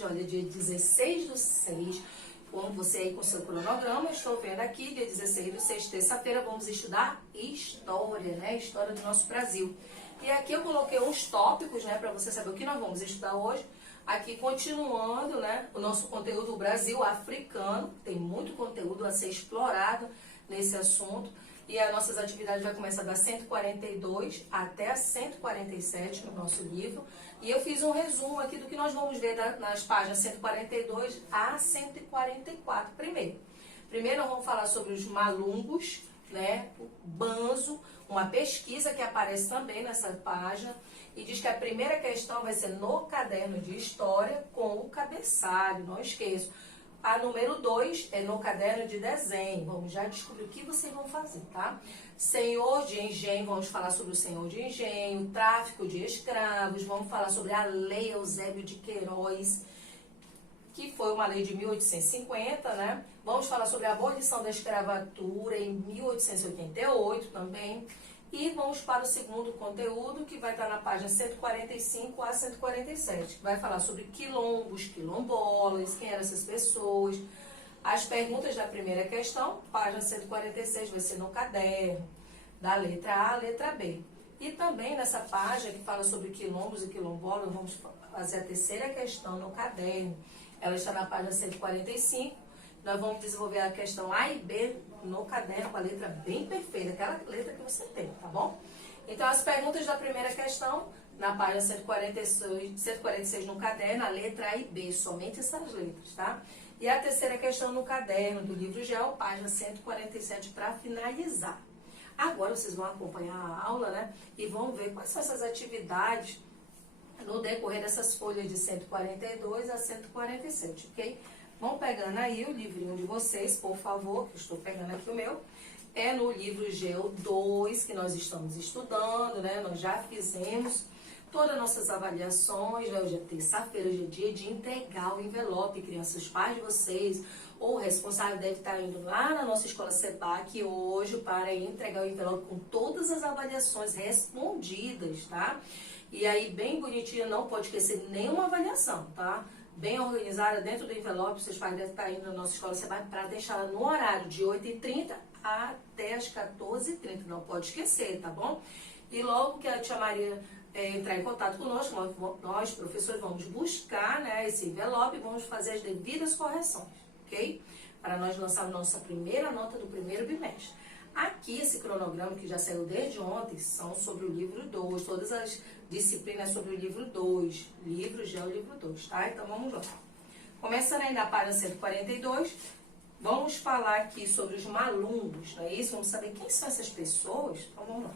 hoje, olha, dia 16/6, como você aí com seu cronograma, estou vendo aqui, dia 16/6, terça-feira, vamos estudar história, né? História do nosso Brasil. E aqui eu coloquei uns tópicos, né, para você saber o que nós vamos estudar hoje. Aqui, continuando, né, o nosso conteúdo do Brasil africano, tem muito conteúdo a ser explorado nesse assunto. E as nossas atividades vai começar da 142 até a 147 no nosso livro. E eu fiz um resumo aqui do que nós vamos ver nas páginas 142 a 144. Primeiro nós vamos falar sobre os malungos, né, o banzo, uma pesquisa que aparece também nessa página. E diz que a primeira questão vai ser no caderno de história com o cabeçalho, não esqueça. A número 2 é no caderno de desenho. Vamos já descobrir o que vocês vão fazer, tá? Senhor de engenho, vamos falar sobre o senhor de engenho, tráfico de escravos, vamos falar sobre a Lei Eusébio de Queiroz, que foi uma lei de 1850, né? Vamos falar sobre a abolição da escravatura em 1888 também. E vamos para o segundo conteúdo, que vai estar na página 145 a 147, que vai falar sobre quilombos, quilombolas, quem eram essas pessoas. As perguntas da primeira questão, página 146, vai ser no caderno, da letra A à letra B. E também nessa página que fala sobre quilombos e quilombolas, vamos fazer a terceira questão no caderno. Ela está na página 145. Nós vamos desenvolver a questão A e B no caderno com a letra bem perfeita, aquela letra que você tem, tá bom? Então, as perguntas da primeira questão, na página 146 no caderno, a letra A e B, somente essas letras, tá? E a terceira questão no caderno do livro GEO, página 147, para finalizar. Agora, vocês vão acompanhar a aula, né? E vão ver quais são essas atividades no decorrer dessas folhas de 142 a 147, ok? Vão pegando aí o livrinho de vocês, por favor, que eu estou pegando aqui o meu. É no livro GEO 2 que nós estamos estudando, né? Nós já fizemos todas as nossas avaliações, né? Hoje é terça-feira, hoje é dia de entregar o envelope, crianças, pais de vocês, ou o responsável deve estar indo lá na nossa escola SEBAC hoje para entregar o envelope com todas as avaliações respondidas, tá? E aí, bem bonitinho, não pode esquecer nenhuma avaliação, tá? Bem organizada dentro do envelope, vocês devem estar indo na nossa escola, você vai para deixá-la no horário de 8h30 até as 14h30, não pode esquecer, tá bom? E logo que a tia Maria entrar em contato conosco, nós, professores, vamos buscar, né, esse envelope e vamos fazer as devidas correções, ok? Para nós lançarmos nossa primeira nota do primeiro bimestre. Aqui, esse cronograma que já saiu desde ontem, são sobre o livro 2, todas as disciplinas sobre o livro 2, livro GEO, livro 2, tá? Então, vamos lá. Começando aí na página 142, vamos falar aqui sobre os malungos, não é isso? Vamos saber quem são essas pessoas? Então, vamos lá.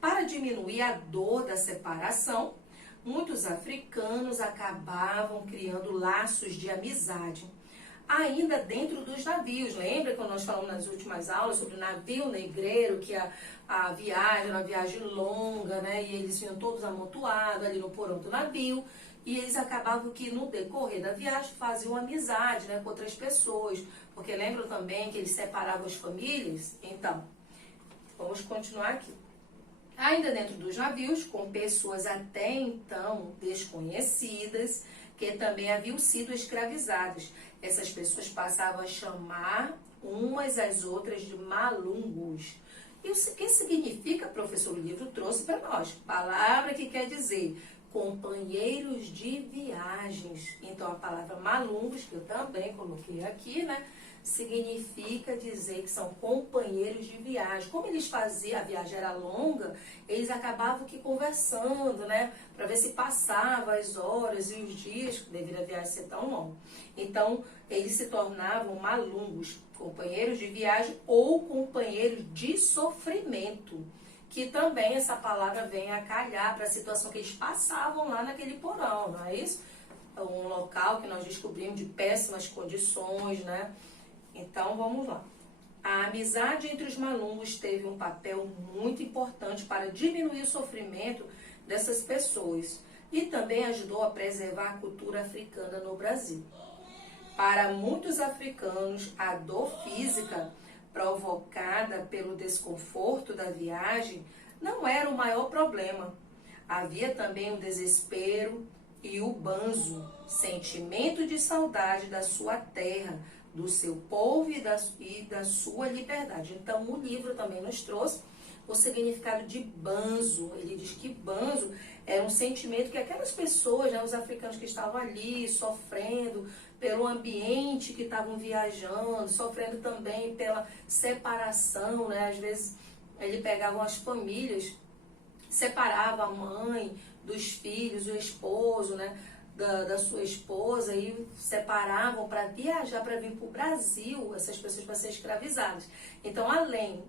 Para diminuir a dor da separação, muitos africanos acabavam criando laços de amizade, ainda dentro dos navios. Lembra quando nós falamos nas últimas aulas sobre o navio negreiro, que a viagem era uma viagem longa, né? E eles vinham todos amontoados ali no porão do navio. E eles acabavam que no decorrer da viagem faziam amizade, né, com outras pessoas. Porque lembram também que eles separavam as famílias? Então, vamos continuar aqui. Ainda dentro dos navios, com pessoas até então desconhecidas, que também haviam sido escravizadas. Essas pessoas passavam a chamar umas às outras de malungos. E o que significa, professor, o livro trouxe para nós? Palavra que quer dizer companheiros de viagens. Então, a palavra malungos, que eu também coloquei aqui, né? Significa dizer que são companheiros de viagem. Como eles faziam, a viagem era longa, eles acabavam que conversando, né? Para ver se passava as horas e os dias, devido à viagem ser tão longa. Então, eles se tornavam malungos, companheiros de viagem ou companheiros de sofrimento. Que também essa palavra vem a calhar para a situação que eles passavam lá naquele porão, não é isso? É um local que nós descobrimos de péssimas condições, né? Então, vamos lá. A amizade entre os malungos teve um papel muito importante para diminuir o sofrimento dessas pessoas e também ajudou a preservar a cultura africana no Brasil. Para muitos africanos, a dor física provocada pelo desconforto da viagem não era o maior problema. Havia também o desespero e o banzo, sentimento de saudade da sua terra, do seu povo e da sua liberdade. Então, o livro também nos trouxe o significado de banzo. Ele diz que banzo era um sentimento que aquelas pessoas, né, os africanos que estavam ali sofrendo pelo ambiente que estavam viajando, sofrendo também pela separação, né? Às vezes ele pegava as famílias, separava a mãe dos filhos, o esposo, né, da sua esposa, e separavam para viajar, para vir para o Brasil, essas pessoas para ser escravizadas. Então, além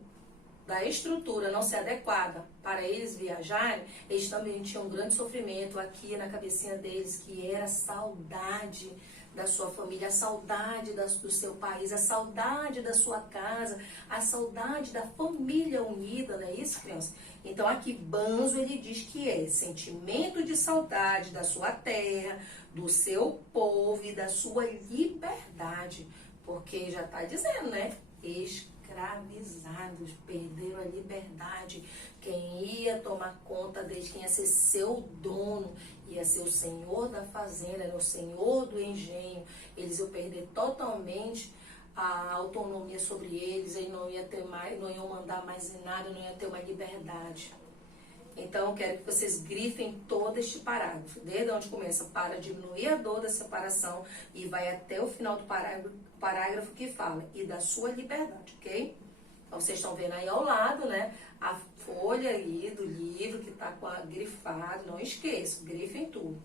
da estrutura não ser adequada para eles viajarem, eles também tinham um grande sofrimento aqui na cabecinha deles, que era a saudade da sua família, a saudade do seu país, a saudade da sua casa, a saudade da família unida, não é isso, criança? Então aqui banzo ele diz que é sentimento de saudade da sua terra, do seu povo e da sua liberdade, porque já está dizendo, né? Escravizados, perderam a liberdade. Quem ia tomar conta deles, quem ia ser seu dono, ia ser o senhor da fazenda, o senhor do engenho. Eles iam perder totalmente a autonomia sobre eles, eles não iam ter mais, não iam mandar mais em nada, não iam ter uma liberdade. Então, eu quero que vocês grifem todo este parágrafo, desde onde começa, para diminuir a dor da separação, e vai até o final do parágrafo que fala, e da sua liberdade, ok? Então, vocês estão vendo aí ao lado, né, a folha aí do livro que está grifado, não esqueçam, grifem tudo.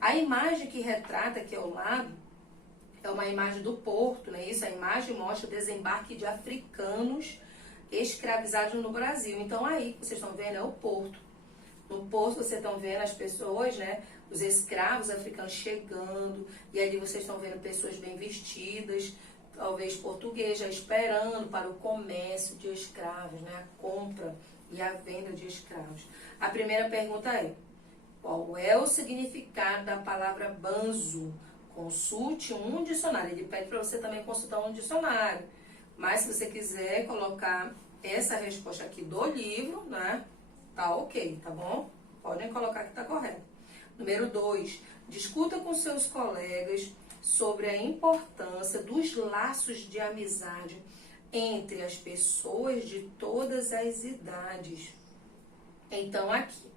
A imagem que retrata aqui ao lado é uma imagem do porto, né? Isso, a imagem mostra o desembarque de africanos escravizados no Brasil. Então, aí que vocês estão vendo é o porto. No porto vocês estão vendo as pessoas, né? Os escravos africanos chegando, e ali vocês estão vendo pessoas bem vestidas, talvez portuguesas, esperando para o comércio de escravos, né? A compra e a venda de escravos. A primeira pergunta é: qual é o significado da palavra banzo? Consulte um dicionário. Ele pede para você também consultar um dicionário. Mas se você quiser colocar essa resposta aqui do livro, né? Tá ok, tá bom? Podem colocar que tá correto. Número 2. Discuta com seus colegas sobre a importância dos laços de amizade entre as pessoas de todas as idades. Então, aqui,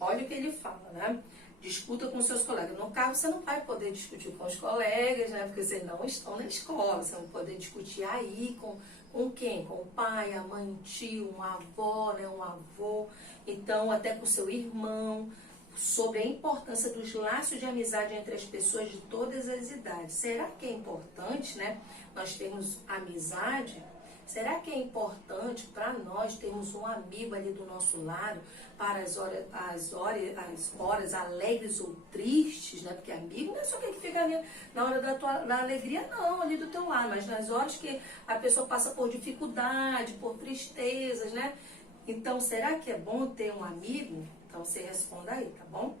olha o que ele fala, né? Discuta com seus colegas. No carro, você não vai poder discutir com os colegas, né? Porque vocês não estão na escola. Você não vai poder discutir aí com quem? Com o pai, a mãe, um tio, uma avó, né? Um avô. Então, até com o seu irmão. Sobre a importância dos laços de amizade entre as pessoas de todas as idades. Será que é importante, né? Nós termos amizade? Será que é importante para nós termos um amigo ali do nosso lado para as horas alegres ou tristes, né? Porque amigo não é só quem fica ali na hora da alegria, não, ali do teu lado, mas nas horas que a pessoa passa por dificuldade, por tristezas, né? Então, será que é bom ter um amigo? Então, você responda aí, tá bom?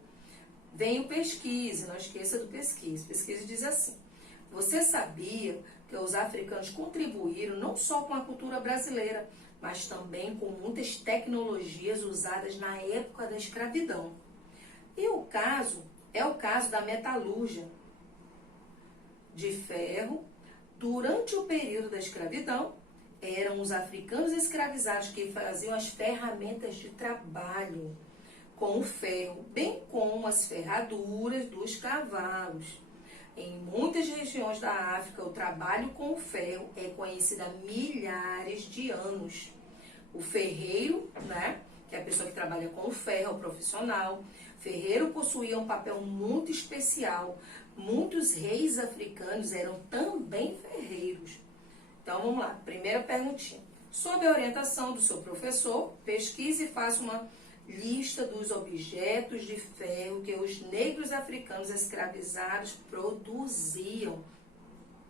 Vem o pesquise, não esqueça do pesquise. Pesquise diz assim: você sabia que os africanos contribuíram não só com a cultura brasileira, mas também com muitas tecnologias usadas na época da escravidão? E o caso é o caso da metalúrgia de ferro. Durante o período da escravidão, eram os africanos escravizados que faziam as ferramentas de trabalho com o ferro, bem como as ferraduras dos cavalos. Em muitas regiões da África, o trabalho com o ferro é conhecido há milhares de anos. O ferreiro, né, que é a pessoa que trabalha com o ferro, o profissional, ferreiro possuía um papel muito especial. Muitos reis africanos eram também ferreiros. Então, vamos lá. Primeira perguntinha. Sob a orientação do seu professor, pesquise e faça uma lista dos objetos de ferro que os negros africanos escravizados produziam.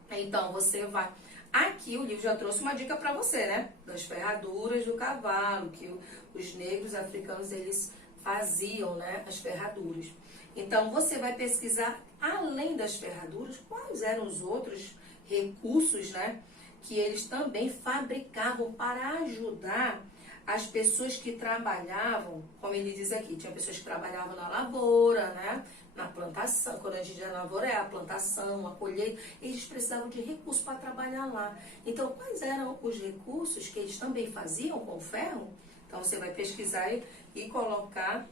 Então, você vai... Aqui o livro já trouxe uma dica para você, né? Das ferraduras do cavalo, que os negros africanos, eles faziam, né? As ferraduras. Então, você vai pesquisar, além das ferraduras, quais eram os outros recursos, né? Que eles também fabricavam para ajudar as pessoas que trabalhavam, como ele diz aqui, tinha pessoas que trabalhavam na lavoura, né? Na plantação, quando a gente diz lavoura é a plantação, a colheita, eles precisavam de recursos para trabalhar lá. Então, quais eram os recursos que eles também faziam com o ferro? Então, você vai pesquisar e colocar.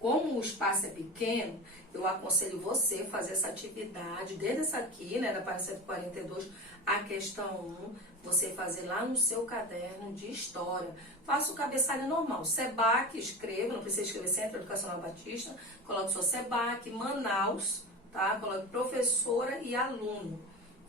Como o espaço é pequeno, eu aconselho você a fazer essa atividade, desde essa aqui, né, da página 142, a questão 1, você fazer lá no seu caderno de história. Faça o cabeçalho normal. SEBAC, escreva, não precisa escrever Centro Educacional Batista, coloque sua SEBAC, Manaus, tá? Coloque professora e aluno.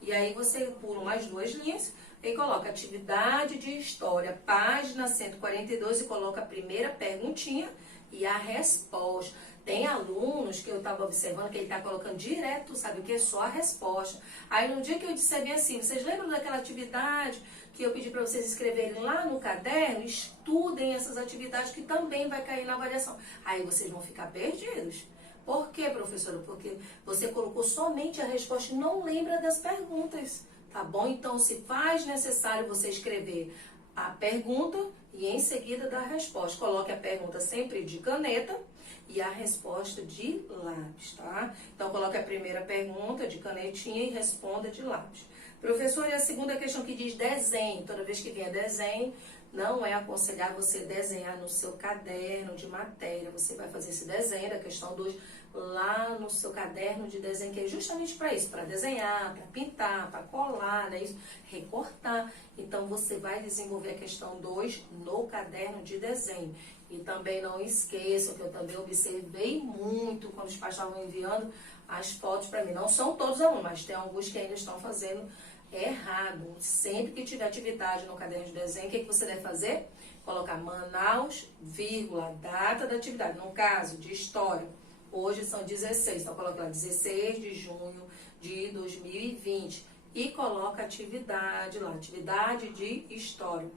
E aí você pula mais 2 linhas e coloca atividade de história, página 142 e coloca a primeira perguntinha e a resposta. Tem alunos que eu estava observando que ele está colocando direto, sabe o que? Só a resposta. Aí no dia que eu disse bem assim, vocês lembram daquela atividade que eu pedi para vocês escreverem lá no caderno? Estudem essas atividades que também vai cair na avaliação. Aí vocês vão ficar perdidos. Por quê, professora? Porque você colocou somente a resposta e não lembra das perguntas, tá bom? Então, se faz necessário você escrever a pergunta e em seguida dar a resposta. Coloque a pergunta sempre de caneta e a resposta de lápis, tá? Então, coloque a primeira pergunta de canetinha e responda de lápis. Professor, e a segunda questão que diz desenho. Toda vez que vier desenho, não é aconselhar você desenhar no seu caderno de matéria. Você vai fazer esse desenho da questão 2 lá no seu caderno de desenho, que é justamente para isso, para desenhar, para pintar, para colar, né? Isso, recortar. Então, você vai desenvolver a questão 2 no caderno de desenho. E também não esqueçam que eu também observei muito quando os pais estavam enviando as fotos para mim. Não são todos alunos, mas tem alguns que ainda estão fazendo errado. Sempre que tiver atividade no caderno de desenho, o que você deve fazer? Colocar Manaus, vírgula, data da atividade. No caso de história, hoje são 16, então coloca lá 16 de junho de 2020 e coloca atividade lá, atividade de história.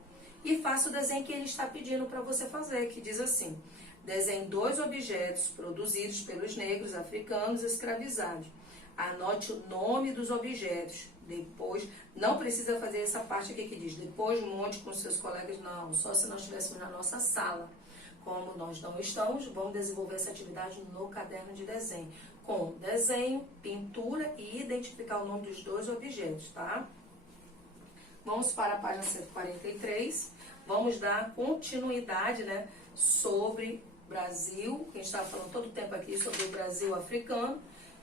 E faça o desenho que ele está pedindo para você fazer, que diz assim: desenhe 2 objetos produzidos pelos negros africanos escravizados. Anote o nome dos objetos. Depois, não precisa fazer essa parte aqui que diz, depois monte com seus colegas, não, só se nós estivéssemos na nossa sala. Como nós não estamos, vamos desenvolver essa atividade no caderno de desenho, com desenho, pintura e identificar o nome dos 2 objetos, tá? Vamos para a página 143, vamos dar continuidade, né, sobre Brasil, que a gente estava falando todo o tempo aqui sobre o Brasil africano,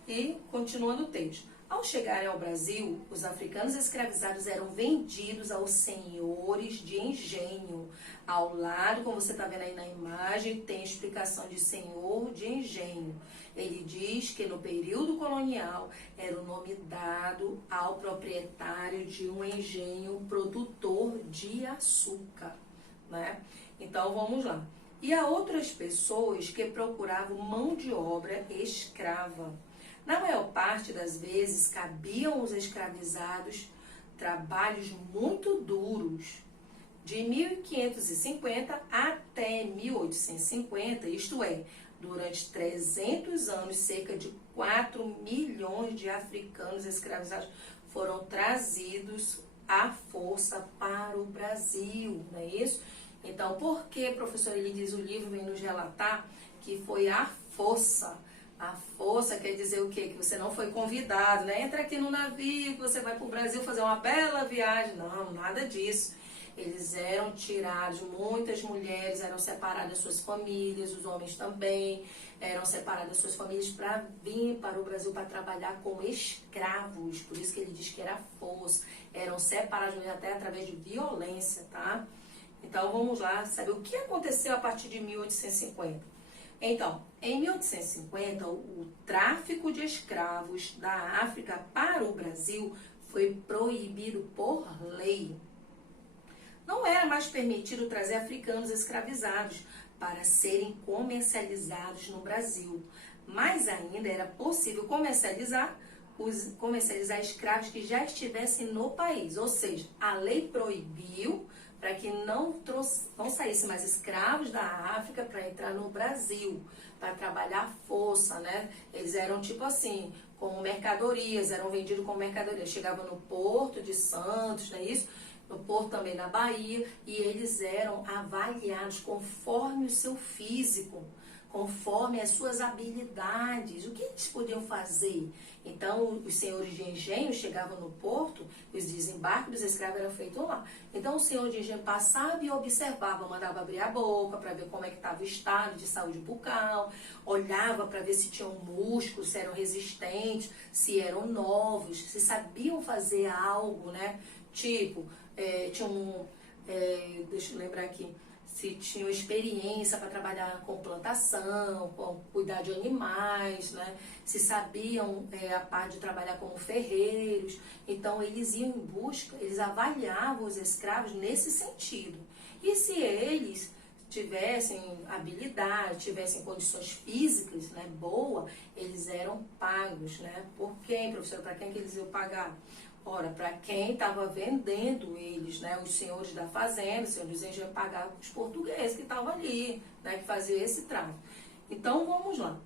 e continuando o texto. Ao chegarem ao Brasil, os africanos escravizados eram vendidos aos senhores de engenho. Ao lado, como você está vendo aí na imagem, tem explicação de senhor de engenho. Ele diz que no período colonial era o nome dado ao proprietário de um engenho produtor de açúcar, né? Então, vamos lá. E há outras pessoas que procuravam mão de obra escrava. Na maior parte das vezes, cabiam os escravizados trabalhos muito duros. De 1550 até 1850, isto é, durante 300 anos, cerca de 4 milhões de africanos escravizados foram trazidos à força para o Brasil, não é isso? Então, por que, professor, ele diz, o livro vem nos relatar que foi à força? A força quer dizer o quê? Que você não foi convidado, né? Entra aqui no navio, que você vai para o Brasil fazer uma bela viagem. Não, nada disso. Eles eram tirados, muitas mulheres eram separadas das suas famílias, os homens também eram separados das suas famílias para vir para o Brasil para trabalhar como escravos. Por isso que ele diz que era força. Eram separados até através de violência, tá? Então vamos lá saber o que aconteceu a partir de 1850. Então, em 1850, o tráfico de escravos da África para o Brasil foi proibido por lei. Não era mais permitido trazer africanos escravizados para serem comercializados no Brasil. Mais ainda, era possível comercializar escravos que já estivessem no país. Ou seja, a lei proibiu para que não saíssem mais escravos da África para entrar no Brasil, para trabalhar à força, né? Eles eram tipo assim, como mercadorias, eram vendidos como mercadorias. Chegavam no Porto de Santos, não é isso? no porto também na Bahia, e eles eram avaliados conforme o seu físico, conforme as suas habilidades, o que eles podiam fazer. Então, os senhores de engenho chegavam no porto, os desembarques dos escravos eram feitos lá. Então, o senhor de engenho passava e observava, mandava abrir a boca para ver como é que estava o estado de saúde bucal, olhava para ver se tinham músculos, se eram resistentes, se eram novos, se sabiam fazer algo, né? Tipo, deixa eu lembrar aqui, se tinham experiência para trabalhar com plantação, com cuidar de animais, né? Se sabiam a parte de trabalhar como ferreiros. Então, eles iam em busca, eles avaliavam os escravos nesse sentido. E se eles tivessem habilidade, tivessem condições físicas, né, boa, eles eram pagos, né? Por quem, professora? Para quem que eles iam pagar? Ora, para quem estava vendendo eles, né, os senhores da fazenda, os senhores iam pagar os portugueses que estavam ali, né, que faziam esse trato. Então, vamos lá.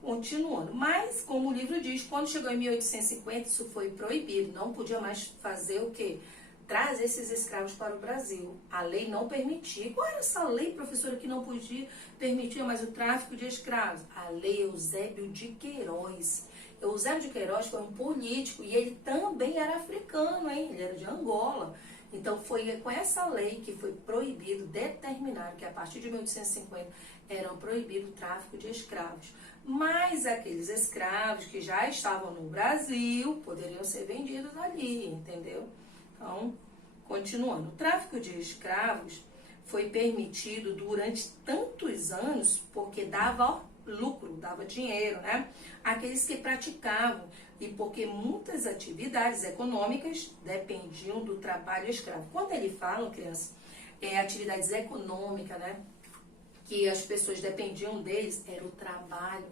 Continuando. Mas, como o livro diz, quando chegou em 1850, isso foi proibido. Não podia mais fazer o quê? Trazer esses escravos para o Brasil. A lei não permitia. Qual era essa lei, professora, que não podia permitir mais o tráfico de escravos? A lei Eusébio de Queiroz. Eusébio de Queiroz foi um político e ele também era africano, hein? Ele era de Angola. Então foi com essa lei que foi proibido, determinado que a partir de 1850 era proibido o tráfico de escravos. Mas aqueles escravos que já estavam no Brasil poderiam ser vendidos ali, entendeu? Então, continuando. O tráfico de escravos foi permitido durante tantos anos porque dava lucro, dava dinheiro, né? Aqueles que praticavam, e porque muitas atividades econômicas dependiam do trabalho escravo. Quando ele fala, criança, atividades econômicas, né? Que as pessoas dependiam deles, era o trabalho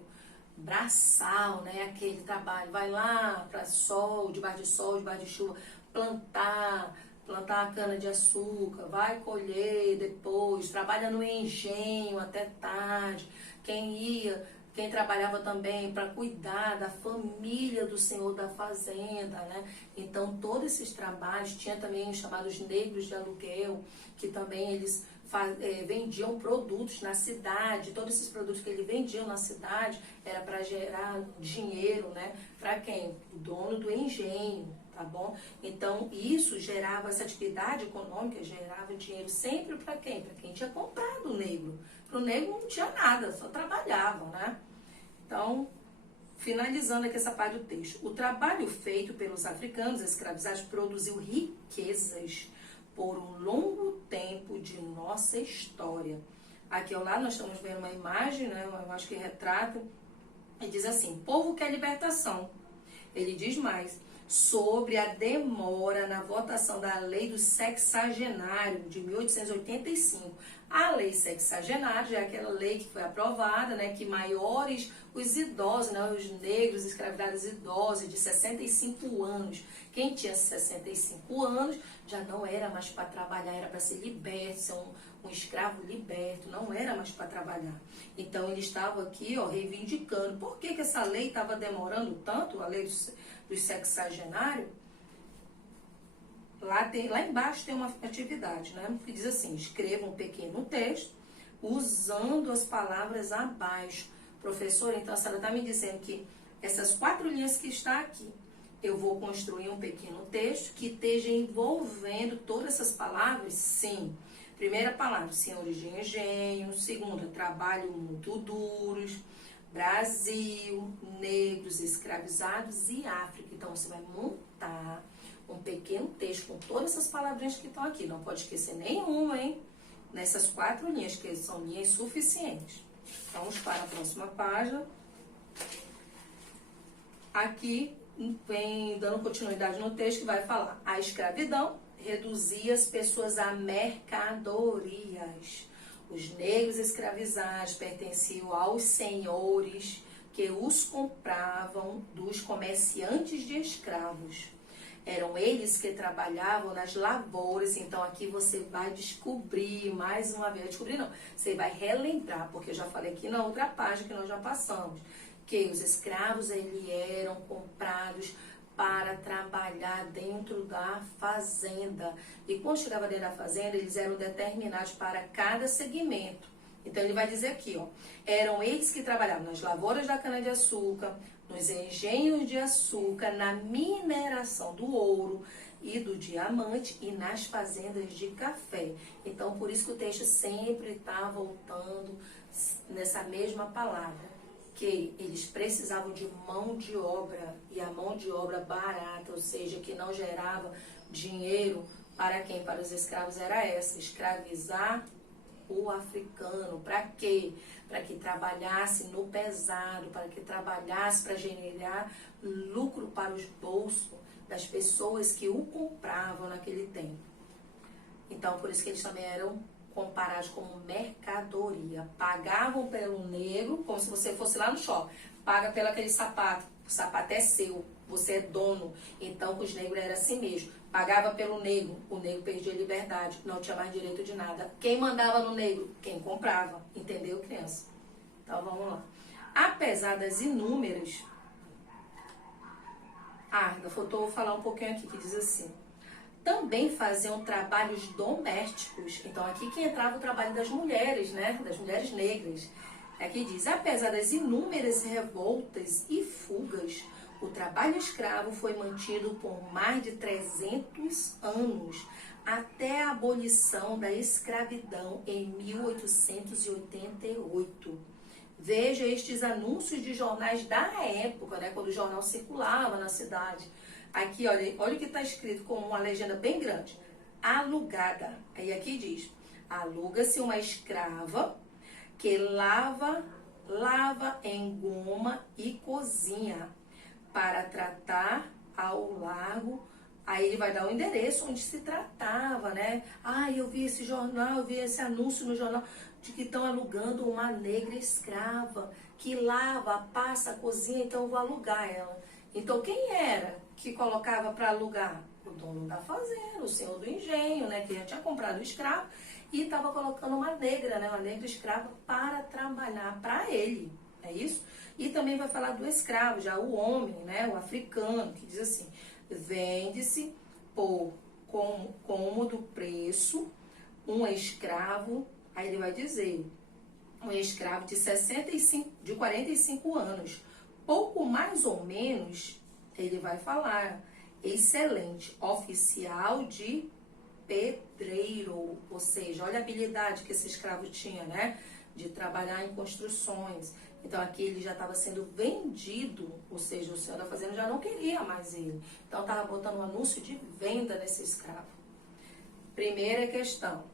braçal, né? Aquele trabalho, vai lá para sol, debaixo de chuva, plantar a cana de açúcar, vai colher depois, trabalha no engenho até tarde. Quem trabalhava também para cuidar da família do senhor da fazenda, né? Então, todos esses trabalhos, tinha também os chamados negros de aluguel, que também eles vendiam produtos na cidade. Todos esses produtos que eles vendiam na cidade era para gerar dinheiro, né? Para quem? O dono do engenho, tá bom? Então, isso gerava, essa atividade econômica gerava dinheiro sempre para quem? Para quem tinha comprado o negro. Para o negro não tinha nada, só trabalhavam, né? Então, finalizando aqui essa parte do texto. O trabalho feito pelos africanos escravizados produziu riquezas por um longo tempo de nossa história. Aqui ao lado nós estamos vendo uma imagem, né? Eu acho que retrata, e diz assim: povo quer libertação. Ele diz mais, sobre a demora na votação da lei do sexagenário de 1885. A lei sexagenária é aquela lei que foi aprovada, né, que maiores, os idosos, né, os negros escravizados idosos de 65 anos, quem tinha 65 anos já não era mais para trabalhar, era para ser liberto, ser um escravo liberto, não era mais para trabalhar. Então ele estava aqui, ó, reivindicando. Por que essa lei estava demorando tanto, a lei do sexagenário? Lá embaixo tem uma atividade, né, que diz assim: escreva um pequeno texto usando as palavras abaixo. Professor, então a senhora está me dizendo que essas 4 linhas que está aqui, eu vou construir um pequeno texto que esteja envolvendo todas essas palavras? Sim. Primeira palavra, senhores de engenho. Segunda, trabalho muito duros. Brasil, negros, escravizados e África. Então, você vai montar um pequeno texto com todas essas palavrinhas que estão aqui. Não pode esquecer nenhuma, hein? Nessas 4 linhas, que são linhas suficientes. Vamos para a próxima página. Aqui vem dando continuidade no texto que vai falar: a escravidão reduzia as pessoas a mercadorias. Os negros escravizados pertenciam aos senhores que os compravam dos comerciantes de escravos. Eram eles que trabalhavam nas lavouras. Então aqui você vai descobrir mais uma vez, descobrir não, você vai relembrar, porque eu já falei aqui na outra página que nós já passamos, que os escravos eram comprados para trabalhar dentro da fazenda. E quando chegava dentro da fazenda, eles eram determinados para cada segmento. Então ele vai dizer aqui, ó, eram eles que trabalhavam nas lavouras da cana-de-açúcar, nos engenhos de açúcar, na mineração do ouro e do diamante e nas fazendas de café. Então por isso que o texto sempre está voltando nessa mesma palavra, que eles precisavam de mão de obra, e a mão de obra barata, ou seja, que não gerava dinheiro para quem? Para os escravos era essa, escravizar o africano. Para quê? Para que trabalhasse no pesado, para que trabalhasse para gerar lucro para os bolsos das pessoas que o compravam naquele tempo. Então, por isso que eles também eram comparados como mercadoria. Pagavam pelo negro, como se você fosse lá no shopping. Paga pelo aquele sapato. O sapato é seu, você é dono. Então, os negros era assim mesmo. Pagava pelo negro, o negro perdia a liberdade, não tinha mais direito de nada. Quem mandava no negro? Quem comprava. Entendeu, criança? Então, vamos lá. Apesar das inúmeras... ainda faltou falar um pouquinho aqui, que diz assim... Também faziam trabalhos domésticos. Então, aqui que entrava o trabalho das mulheres, né? Das mulheres negras. Aqui diz, apesar das inúmeras revoltas e fugas, o trabalho escravo foi mantido por mais de 300 anos, até a abolição da escravidão em 1888. Veja estes anúncios de jornais da época, né? Quando o jornal circulava na cidade. Aqui, olha o que está escrito com uma legenda bem grande. Alugada. Aí aqui diz, aluga-se uma escrava que lava em goma e cozinha para tratar ao largo. Aí ele vai dar o endereço onde se tratava, né? Ah, eu vi esse jornal, eu vi esse anúncio no jornal de que estão alugando uma negra escrava que lava, passa, cozinha, então eu vou alugar ela. Então quem era que colocava para alugar? O dono da fazenda, o senhor do engenho, né? Que já tinha comprado o escravo e estava colocando uma negra, né? Uma negra escrava para trabalhar para ele, é isso? E também vai falar do escravo, já o homem, né? O africano, que diz assim, vende-se por cômodo preço um escravo, aí ele vai dizer, um escravo de 45 anos, pouco mais ou menos, ele vai falar, excelente, oficial de pedreiro, ou seja, olha a habilidade que esse escravo tinha, né? De trabalhar em construções. Então aqui ele já estava sendo vendido, ou seja, o senhor da fazenda já não queria mais ele. Então estava botando um anúncio de venda nesse escravo. Primeira questão.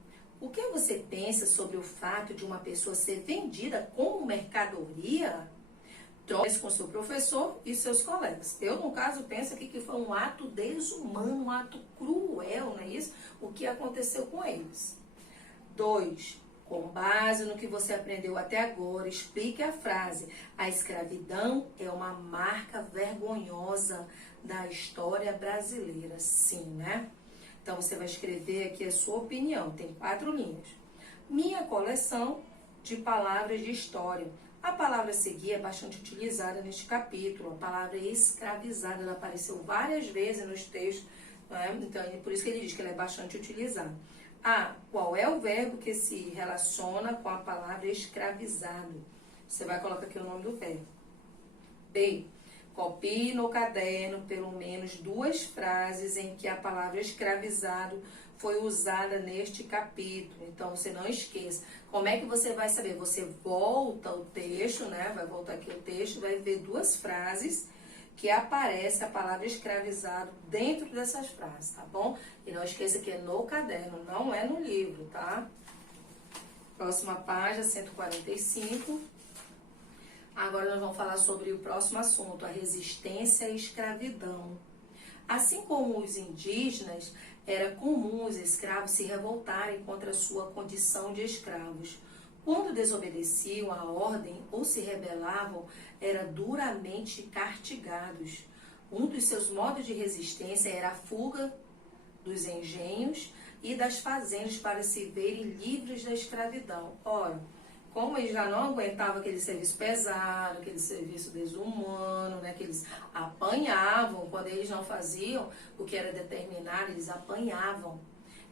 O que você pensa sobre o fato de uma pessoa ser vendida como mercadoria? Troque com seu professor e seus colegas. Eu, no caso, penso aqui que foi um ato desumano, um ato cruel, não é isso? O que aconteceu com eles. 2. Com base no que você aprendeu até agora, explique a frase. A escravidão é uma marca vergonhosa da história brasileira. Sim, né? Então, você vai escrever aqui a sua opinião. Tem 4 linhas. Minha coleção de palavras de história. A palavra seguir é bastante utilizada neste capítulo. A palavra escravizada, ela apareceu várias vezes nos textos, né? Então, por isso que ele diz que ela é bastante utilizada. A. Qual é o verbo que se relaciona com a palavra escravizado? Você vai colocar aqui o nome do verbo. B. Copie no caderno pelo menos 2 frases em que a palavra escravizado foi usada neste capítulo. Então, você não esqueça. Como é que você vai saber? Você volta o texto, né? Vai voltar aqui o texto, vai ver 2 frases que aparece a palavra escravizado dentro dessas frases, tá bom? E não esqueça que é no caderno, não é no livro, tá? Próxima página, 145. Agora nós vamos falar sobre o próximo assunto, a resistência à escravidão. Assim como os indígenas, era comum os escravos se revoltarem contra a sua condição de escravos. Quando desobedeciam à ordem ou se rebelavam, eram duramente castigados. Um dos seus modos de resistência era a fuga dos engenhos e das fazendas para se verem livres da escravidão. Ora, como eles já não aguentavam aquele serviço pesado, aquele serviço desumano, né, que eles apanhavam, quando eles não faziam o que era determinado, eles apanhavam.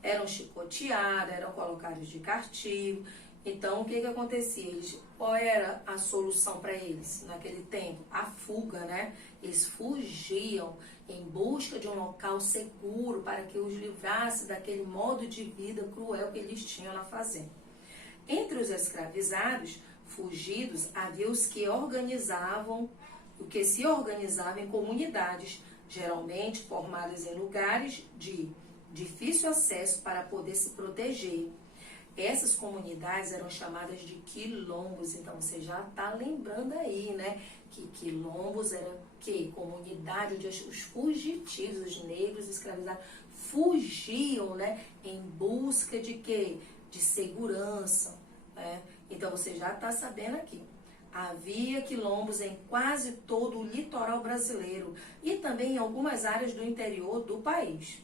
Eram chicoteados, eram colocados de castigo. Então, o que acontecia? Qual era a solução para eles naquele tempo? A fuga, né? Eles fugiam em busca de um local seguro para que os livrasse daquele modo de vida cruel que eles tinham na fazenda. Entre os escravizados, fugidos, havia os que se organizavam em comunidades, geralmente formadas em lugares de difícil acesso para poder se proteger. Essas comunidades eram chamadas de quilombos, então você já está lembrando aí, né? Que quilombos eram que? Comunidade onde os fugitivos, os negros escravizados, fugiam, né? Em busca de quê? De segurança, né? Então você já está sabendo aqui. Havia quilombos em quase todo o litoral brasileiro e também em algumas áreas do interior do país.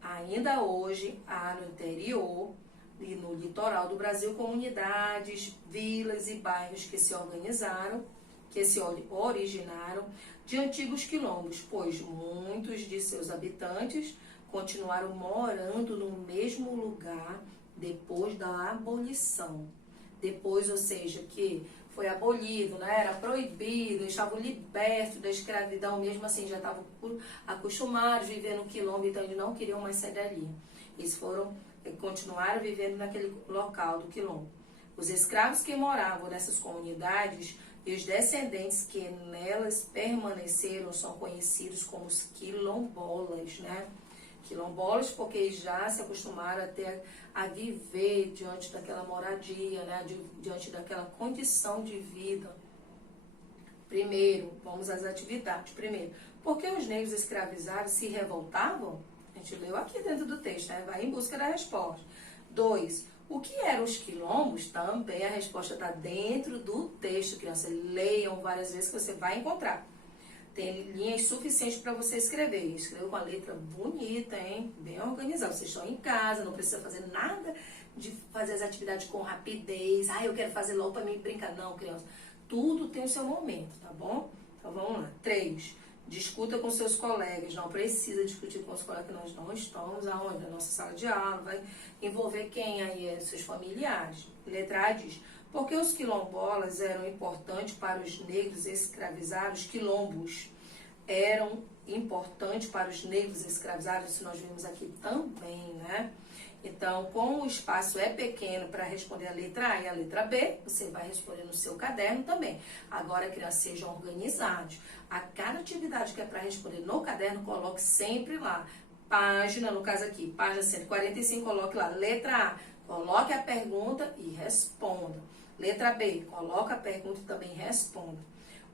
Ainda hoje há no interior e no litoral do Brasil comunidades, vilas e bairros que se organizaram, que se originaram de antigos quilombos, pois muitos de seus habitantes continuaram morando no mesmo lugar depois da abolição. Depois, ou seja, que foi abolido, né? Era proibido, estavam libertos da escravidão, mesmo assim já estavam acostumados a viver no quilombo, então eles não queriam mais sair dali. Eles continuaram vivendo naquele local do quilombo. Os escravos que moravam nessas comunidades e os descendentes que nelas permaneceram são conhecidos como os quilombolas, né? Quilombolas porque eles já se acostumaram a viver diante daquela moradia, né? Diante daquela condição de vida. Primeiro, vamos às atividades. Primeiro, por que os negros escravizados se revoltavam? A gente leu aqui dentro do texto, né? Vai em busca da resposta. 2. O que eram os quilombos? Também a resposta está dentro do texto, crianças. Leiam várias vezes que você vai encontrar. Tem linhas suficientes para você escrever. Escreva com a letra bonita, hein? Bem organizada. Vocês estão em casa, não precisa fazer nada de fazer as atividades com rapidez. Eu quero fazer logo para mim brincar. Não, criança. Tudo tem o seu momento, tá bom? Então vamos lá. 3. Discuta com seus colegas. Não precisa discutir com os colegas que nós não estamos aonde? Na nossa sala de aula. Vai envolver quem aí? Seus familiares. Letra A diz: porque os quilombolas eram importantes para os negros escravizados, quilombos eram importantes para os negros escravizados, isso nós vimos aqui também, né? Então, como o espaço é pequeno para responder a letra A e a letra B, você vai responder no seu caderno também. Agora, crianças, sejam organizados. A cada atividade que é para responder no caderno, coloque sempre lá. Página, no caso aqui, página 145, coloque lá. Letra A, coloque a pergunta e responda. Letra B, coloque a pergunta e também responda.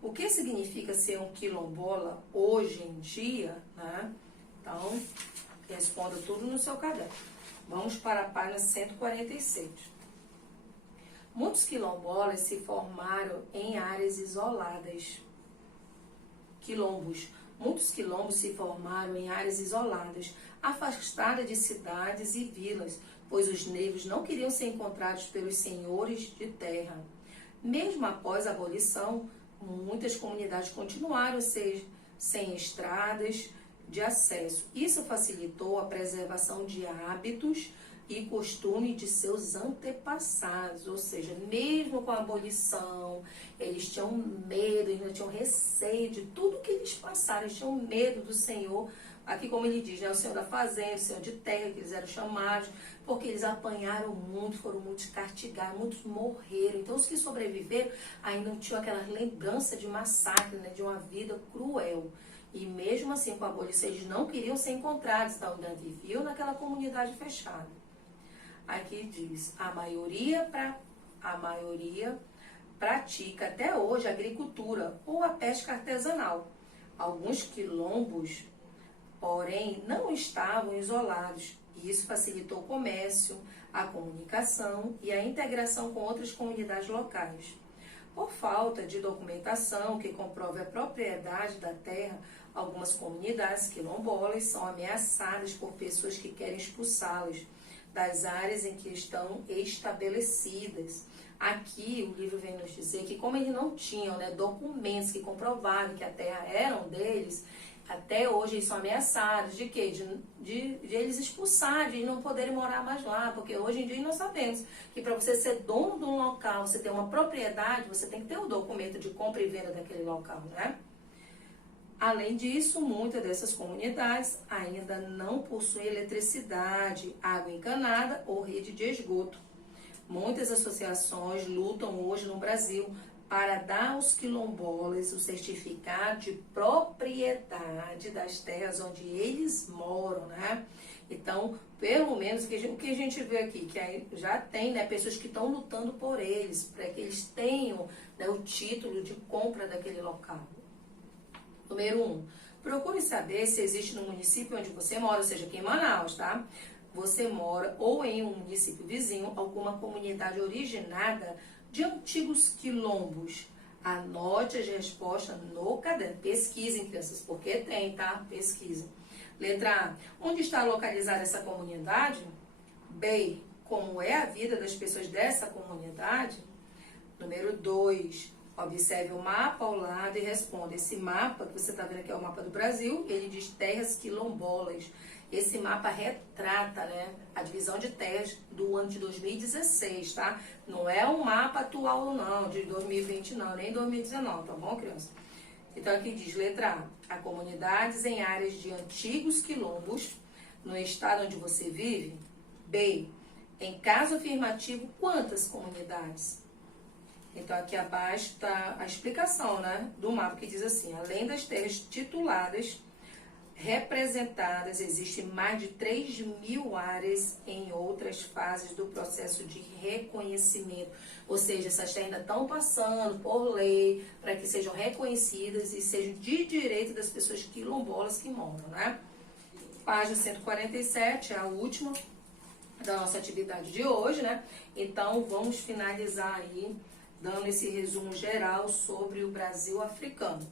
O que significa ser um quilombola hoje em dia, né? Então, responda tudo no seu caderno. Vamos para a página 146. Muitos quilombolas se formaram em áreas isoladas. Quilombos. Muitos quilombos se formaram em áreas isoladas, afastadas de cidades e vilas, pois os negros não queriam ser encontrados pelos senhores de terra. Mesmo após a abolição, muitas comunidades continuaram sem estradas de acesso. Isso facilitou a preservação de hábitos e costumes de seus antepassados, ou seja, mesmo com a abolição, eles tinham medo, eles tinham receio de tudo que eles passaram, eles tinham medo do Senhor, aqui como ele diz, né, o Senhor da fazenda, o Senhor de terra, que eles eram chamados, porque eles apanharam muito, foram muitos castigados, muitos morreram. Então os que sobreviveram ainda não tinham aquela lembrança de massacre, né, de uma vida cruel. E mesmo assim, com a abolição, eles não queriam ser encontrados, então ainda viviam naquela comunidade fechada. Aqui diz, a maioria pratica até hoje a agricultura ou a pesca artesanal. Alguns quilombos, porém, não estavam isolados. E isso facilitou o comércio, a comunicação e a integração com outras comunidades locais. Por falta de documentação que comprove a propriedade da terra, algumas comunidades quilombolas são ameaçadas por pessoas que querem expulsá-las. das áreas em que estão estabelecidas. Aqui o livro vem nos dizer que como eles não tinham, né, documentos que comprovavam que a terra era deles, até hoje eles são ameaçados de quê? De eles expulsarem, de não poderem morar mais lá, porque hoje em dia nós sabemos que para você ser dono de um local, você ter uma propriedade, você tem que ter um documento de compra e venda daquele local, né? Além disso, muitas dessas comunidades ainda não possuem eletricidade, água encanada ou rede de esgoto. Muitas associações lutam hoje no Brasil para dar aos quilombolas o certificado de propriedade das terras onde eles moram, né? Então, pelo menos o que a gente vê aqui, que aí já tem, né, pessoas que estão lutando por eles, para que eles tenham, né, o título de compra daquele local. Número 1, procure saber se existe no município onde você mora, ou seja, aqui em Manaus, tá? Você mora ou em um município vizinho, alguma comunidade originada de antigos quilombos. Anote as respostas no caderno. Pesquisem, crianças, porque tem, tá? Pesquisem. Letra A. Onde está localizada essa comunidade? B. Como é a vida das pessoas dessa comunidade? Número 2. Observe o mapa ao lado e responda. Esse mapa que você está vendo aqui é o mapa do Brasil, ele diz terras quilombolas. Esse mapa retrata, né, a divisão de terras do ano de 2016, tá? Não é um mapa atual não, de 2020 não, nem 2019, tá bom, criança? Então aqui diz, letra A, há comunidades em áreas de antigos quilombos no estado onde você vive. B, em caso afirmativo, quantas comunidades? Então aqui abaixo está a explicação, né, do mapa que diz assim, além das terras tituladas, representadas, existem mais de 3.000 áreas em outras fases do processo de reconhecimento. Ou seja, essas terras ainda estão passando por lei para que sejam reconhecidas e sejam de direito das pessoas quilombolas que moram, né? Página 147, é a última da nossa atividade de hoje, né? Então, vamos finalizar aí, dando esse resumo geral sobre o Brasil africano.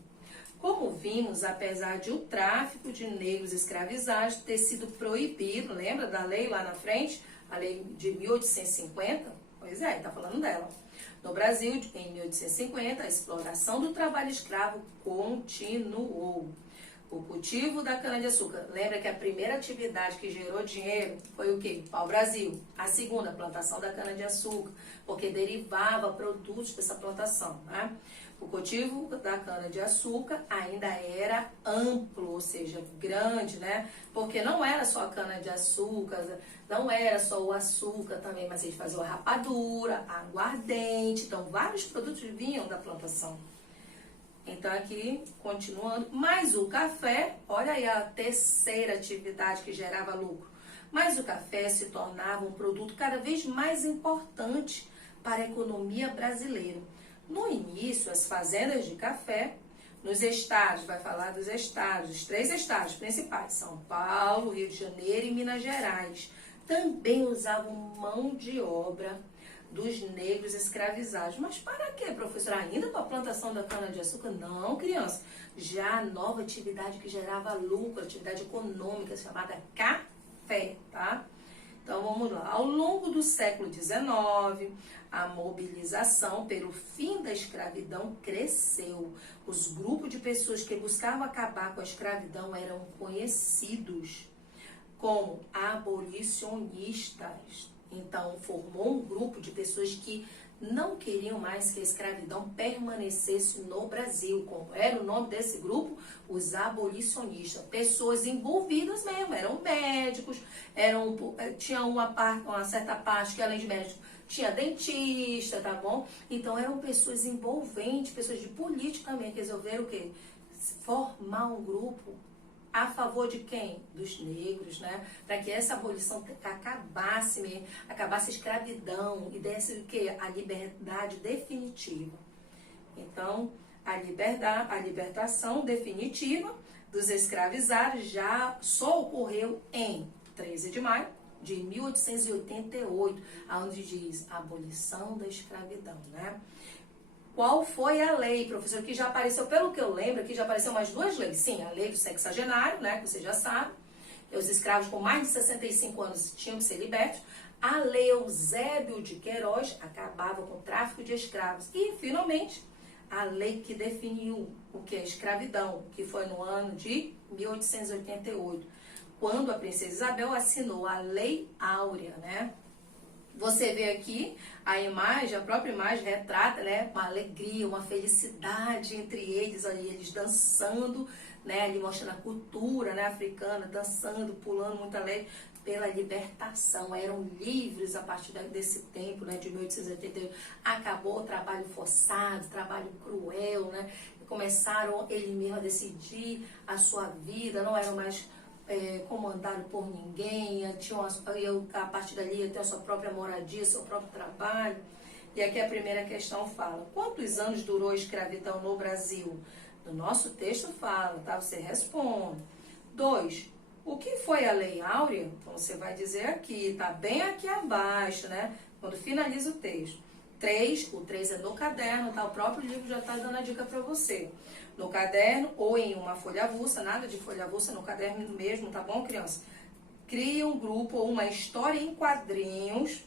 Como vimos, apesar de o tráfico de negros escravizados ter sido proibido, lembra da lei lá na frente? A lei de 1850? Pois é, está falando dela. No Brasil, em 1850, a exploração do trabalho escravo continuou. O cultivo da cana-de-açúcar. Lembra que a primeira atividade que gerou dinheiro foi o quê? Pau-brasil. A segunda, a plantação da cana-de-açúcar, porque derivava produtos dessa plantação, né? O cultivo da cana-de-açúcar ainda era amplo, ou seja, grande, né? Porque não era só a cana-de-açúcar, não era só o açúcar também, mas eles faziam a rapadura, aguardente, então vários produtos vinham da plantação. Então aqui, continuando, mas o café, olha aí a terceira atividade que gerava lucro. Mas o café se tornava um produto cada vez mais importante para a economia brasileira. No início, as fazendas de café, nos estados, vai falar dos estados, os 3 estados principais, São Paulo, Rio de Janeiro e Minas Gerais, também usavam mão de obra dos negros escravizados. Mas para quê, professora? Ainda para a plantação da cana-de-açúcar? Não, criança. Já a nova atividade que gerava lucro, atividade econômica chamada café, tá? Então vamos lá. Ao longo do século XIX, a mobilização pelo fim da escravidão cresceu. Os grupos de pessoas que buscavam acabar com a escravidão eram conhecidos como abolicionistas. Então, formou um grupo de pessoas que não queriam mais que a escravidão permanecesse no Brasil. Como era o nome desse grupo? Os abolicionistas. Pessoas envolvidas mesmo, eram médicos, tinha uma certa parte que além de médicos tinha dentista, tá bom? Então eram pessoas envolventes, pessoas de política também, que resolveram o quê? Formar um grupo a favor de quem? Dos negros, né? Para que essa abolição acabasse mesmo, acabasse a escravidão e desse o quê? A liberdade definitiva. Então, a libertação definitiva dos escravizados já só ocorreu em 13 de maio de 1888, onde diz abolição da escravidão, né? Qual foi a lei, professor, que já apareceu, pelo que eu lembro, aqui já apareceu mais 2 leis. Sim, a lei do sexagenário, né, que você já sabe, Os escravos com mais de 65 anos tinham que ser libertos. A Lei Eusébio de Queiroz acabava com o tráfico de escravos. E, finalmente, a lei que definiu o que é escravidão, que foi no ano de 1888, quando a princesa Isabel assinou a Lei Áurea, né? Você vê aqui a imagem, a própria imagem retrata, né, uma alegria, uma felicidade entre eles, ali, eles dançando, né, ali mostrando a cultura, né, africana, dançando, pulando, muito alegre pela libertação. Eram livres a partir desse tempo, né, de 1888. Acabou o trabalho forçado, trabalho cruel, né, começaram eles mesmos a decidir a sua vida, não eram mais comandado por ninguém, a partir dali ia ter a sua própria moradia, seu próprio trabalho. E aqui a primeira questão fala: quantos anos durou a escravidão no Brasil? No nosso texto fala, tá? Você responde. 2. O que foi a Lei Áurea? Então você vai dizer aqui, tá bem aqui abaixo, né? Quando finaliza o texto. 3, o 3 é no caderno, tá? O próprio livro já tá dando a dica para você. No caderno ou em uma folha avulsa, nada de folha avulsa, no caderno mesmo, tá bom, criança? Crie um grupo ou uma história em quadrinhos,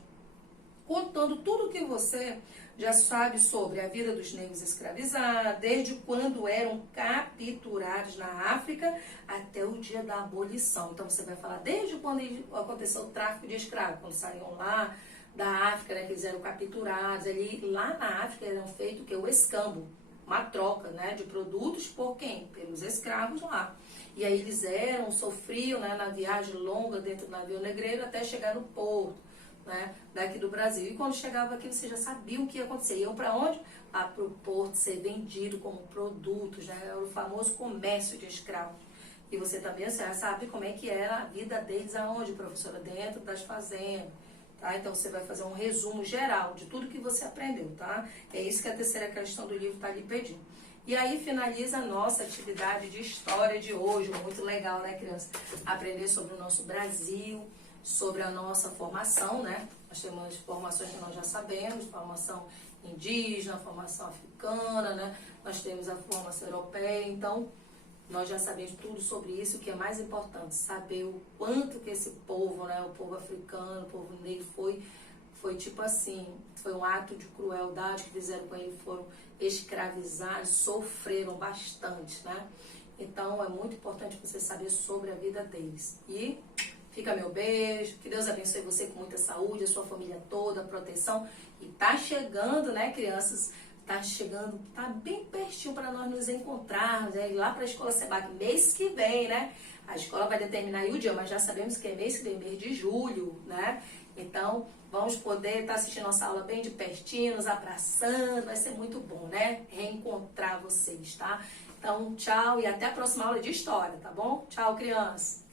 contando tudo o que você já sabe sobre a vida dos negros escravizados, desde quando eram capturados na África até o dia da abolição. Então você vai falar desde quando aconteceu o tráfico de escravos, quando saíam lá da África, né, que eles eram capturados, ali, lá na África eram feito o que? O escambo, uma troca, né, de produtos por quem? Pelos escravos lá. E aí eles sofriam, né, na viagem longa dentro do navio negreiro até chegar no porto, né, daqui do Brasil. E quando chegava aqui, você já sabia o que ia acontecer. Iam para onde? Para o porto ser vendido como produtos, né, era o famoso comércio de escravos. E você também já sabe como é que era a vida deles aonde, professora? Dentro das fazendas. Tá? Então você vai fazer um resumo geral de tudo que você aprendeu, tá? É isso que a terceira questão do livro está lhe pedindo. E aí finaliza a nossa atividade de história de hoje. Muito legal, né, criança? Aprender sobre o nosso Brasil, sobre a nossa formação, né? Nós temos formações que nós já sabemos, formação indígena, formação africana, né? Nós temos a formação europeia, então nós já sabemos tudo sobre isso. O que é mais importante, saber o quanto que esse povo, né, o povo africano, o povo negro foi tipo assim, foi um ato de crueldade que fizeram com ele, foram escravizados, sofreram bastante, né? Então é muito importante você saber sobre a vida deles. E fica meu beijo, que Deus abençoe você com muita saúde, a sua família toda, proteção. E tá chegando, né, crianças? Tá chegando, tá bem pertinho para nós nos encontrarmos, né? Ir lá para a Escola Sebac, mês que vem, né? A escola vai determinar aí o dia, mas já sabemos que é mês que vem, mês de julho, né? Então, vamos poder estar assistindo nossa aula bem de pertinho, nos abraçando, vai ser muito bom, né? Reencontrar vocês, tá? Então, tchau e até a próxima aula de história, tá bom? Tchau, crianças!